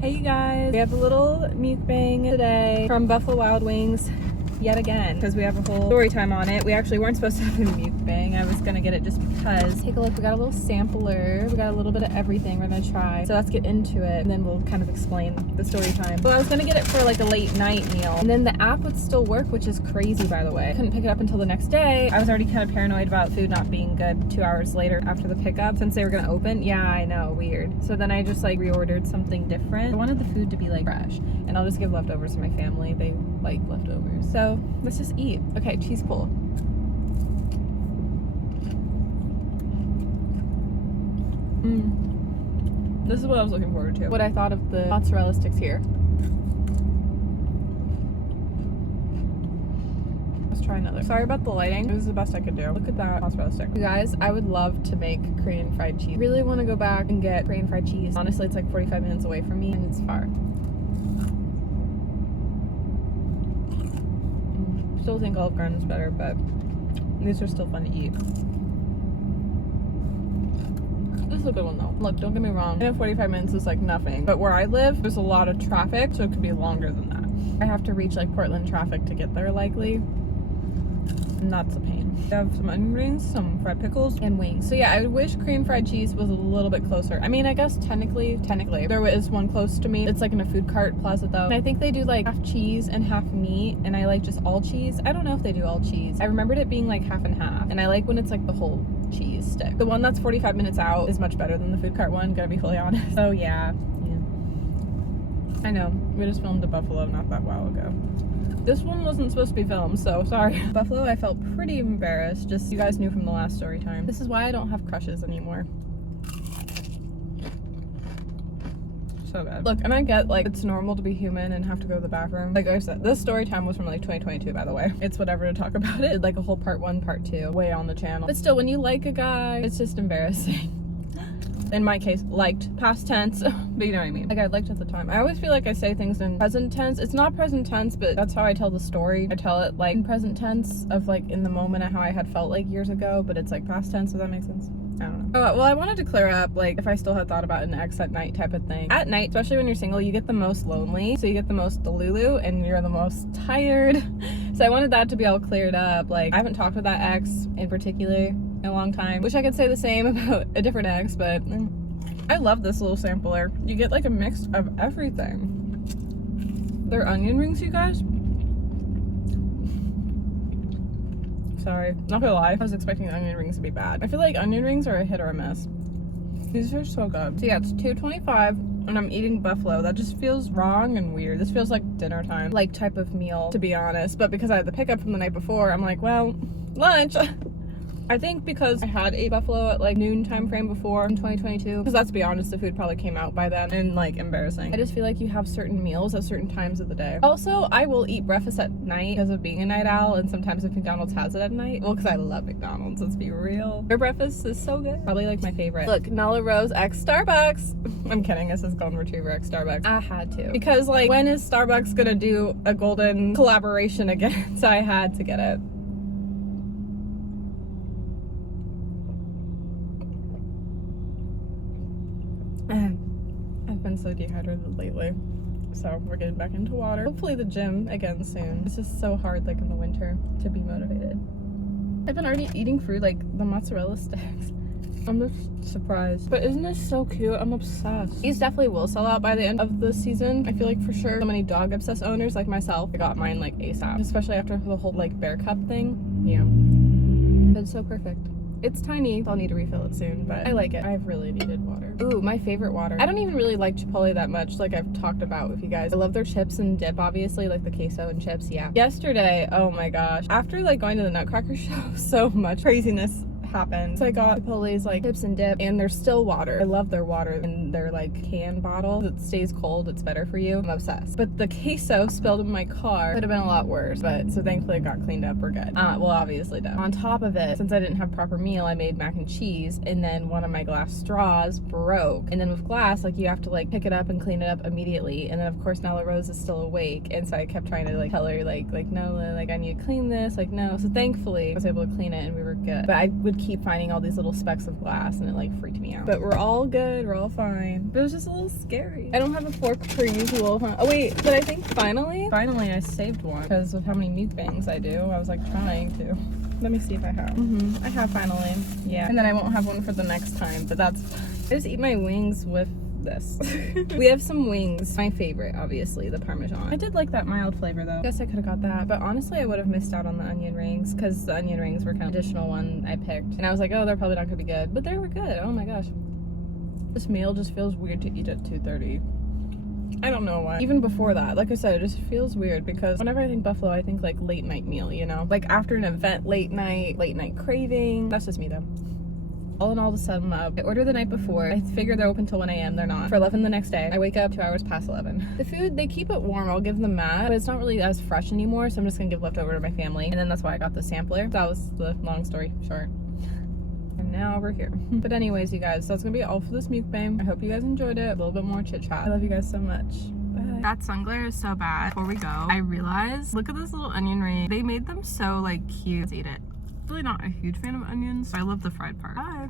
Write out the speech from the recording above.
Hey you guys, we have a little mukbang today from Buffalo Wild Wings yet again because we have a whole story time on it. We actually weren't supposed to have a mukbang. I was gonna get it just because. Take a look, we got a little sampler. We got a little bit of everything we're gonna try. So let's get into it and then we'll kind of explain the story time. So I was gonna get it for like a late night meal and then the app would still work, which is crazy by the way. Couldn't pick it up until the next day. I was already kind of paranoid about food not being good 2 hours later after the pickup since they were gonna open. Yeah, I know, weird. So then I just like reordered something different. I wanted the food to be like fresh and I'll just give leftovers to my family. They like leftovers. So let's just eat. Okay, cheese pull. This is what I was looking forward to. What I thought of the mozzarella sticks here. Let's try another. Sorry about the lighting. It was the best I could do. Look at that mozzarella stick. You guys, I would love to make Korean fried cheese. Really want to go back and get Korean fried cheese. Honestly, it's like 45 minutes away from me and it's far. Still think Olive Garden is better, but these are still fun to eat. This is a good one though. Look, don't get me wrong, 45 minutes is like nothing, but where I live there's a lot of traffic, so it could be longer than that. I have to reach like Portland traffic to get there likely, and that's a pain. We have some onion rings, some fried pickles, and wings. So yeah, I wish Korean fried cheese was a little bit closer. I mean, I guess technically there is one close to me. It's like in a food cart plaza though. And I think they do like half cheese and half meat, and I like just all cheese. I don't know if they do all cheese. I remembered it being like half and half, and I like when it's like the whole cheese stick. The one that's 45 minutes out is much better than the food cart one, gonna be fully honest. So yeah. I know, we just filmed a buffalo not that while ago. This one wasn't supposed to be filmed, so sorry. Buffalo, I felt pretty embarrassed. Just, you guys knew from the last story time. This is why I don't have crushes anymore. So bad. Look, and I get like it's normal to be human and have to go to the bathroom. Like I said, this story time was from like 2022, by the way. It's whatever to talk about it. Like a whole part 1, part 2 way on the channel. But still, when you like a guy, it's just embarrassing. In my case, liked, past tense, but you know what I mean. Like I liked at the time. I always feel like I say things in present tense. It's not present tense, but that's how I tell the story. I tell it like in present tense of like in the moment of how I had felt like years ago, but it's like past tense. Does that make sense? I don't know. Oh, well, I wanted to clear up like if I still had thought about an ex at night type of thing. At night, especially when you're single, you get the most lonely. So you get the most delulu and you're the most tired. So I wanted that to be all cleared up. Like I haven't talked with that ex in particular in a long time. Wish I could say the same about a different ex, but I love this little sampler. You get like a mix of everything. They're onion rings, you guys. Sorry, not gonna lie, I was expecting the onion rings to be bad. I feel like onion rings are a hit or a miss. These are so good. So yeah, it's $2.25 and I'm eating buffalo. That just feels wrong and weird. This feels like dinner time, like type of meal, to be honest. But because I had the pickup from the night before, I'm like, well, lunch. I think because I had ate buffalo at like noon time frame before in 2022, because let's be honest, the food probably came out by then, and like embarrassing. I just feel like you have certain meals at certain times of the day. Also, I will eat breakfast at night because of being a night owl, and sometimes if McDonald's has it at night, well, because I love McDonald's, let's be real. Their breakfast is so good. Probably like my favorite. Look, Nala Rose X Starbucks. I'm kidding, this is Golden Retriever X Starbucks. I had to. Because like, when is Starbucks gonna do a golden collaboration again? So I had to get it. I've been so dehydrated lately, so we're getting back into water. Hopefully the gym again soon. It's just so hard like in the winter to be motivated. I've been already eating fruit, like the mozzarella sticks. I'm just surprised. But isn't this so cute? I'm obsessed. These definitely will sell out by the end of the season. I feel like for sure so many dog obsessed owners like myself, I got mine like ASAP, especially after the whole like bear cup thing. Yeah, it's so perfect. It's tiny, so I'll need to refill it soon, but I like it. I've really needed water. Ooh, my favorite water. I don't even really like Chipotle that much, like I've talked about with you guys. I love their chips and dip, obviously, like the queso and chips, yeah. Yesterday, oh my gosh, after like going to the Nutcracker show, so much craziness happened. So I got Chipotle's like chips and dip, and they're still water. I love their water in their like can bottle. It stays cold, it's better for you. I'm obsessed. But the queso spilled in my car. Could have been a lot worse, but so thankfully it got cleaned up. We're good. Well, obviously done. On top of it, since I didn't have proper meal, I made mac and cheese, and then one of my glass straws broke. And then with glass, like you have to like pick it up and clean it up immediately. And then of course Nala Rose is still awake, and so I kept trying to like tell her like no, like I need to clean this, like no. So thankfully I was able to clean it and we were good. But I would would keep finding all these little specks of glass and it like freaked me out. But we're all good, we're all fine. But it was just a little scary. I don't have a fork per usual, huh? Oh wait, but I think finally I saved one because of how many mukbangs I do. I was like trying to. Let me see if I have. I have finally. Yeah. And then I won't have one for the next time, but that's fine. I just eat my wings with this. We have some wings. My favorite, obviously, the Parmesan. I did like that mild flavor though. I guess I could have got that, but honestly I would have missed out on the onion rings because the onion rings were kind of additional one I picked. And I was like, oh, they're probably not gonna be good, but they were good. Oh my gosh. This meal just feels weird to eat at 2:30. I don't know why. Even before that, like I said, it just feels weird because whenever I think buffalo, I think like late night meal, you know? Like after an event, late night craving. That's just me though. All in all, to sum up, I ordered the night before. I figured they're open till 1 a.m. They're not. For 11 the next day. I wake up 2 hours past 11. The food, they keep it warm. I'll give them that, but it's not really as fresh anymore, so I'm just gonna give leftover to my family. And then that's why I got the sampler. That was the long story short. And now we're here. But anyways, you guys, that's gonna be all for this mukbang. I hope you guys enjoyed it. A little bit more chit chat. I love you guys so much. Bye. That sun glare is so bad. Before we go, I realized, look at this little onion ring. They made them so like cute. Let's eat it. Really not a huge fan of onions, but I love the fried part. Bye.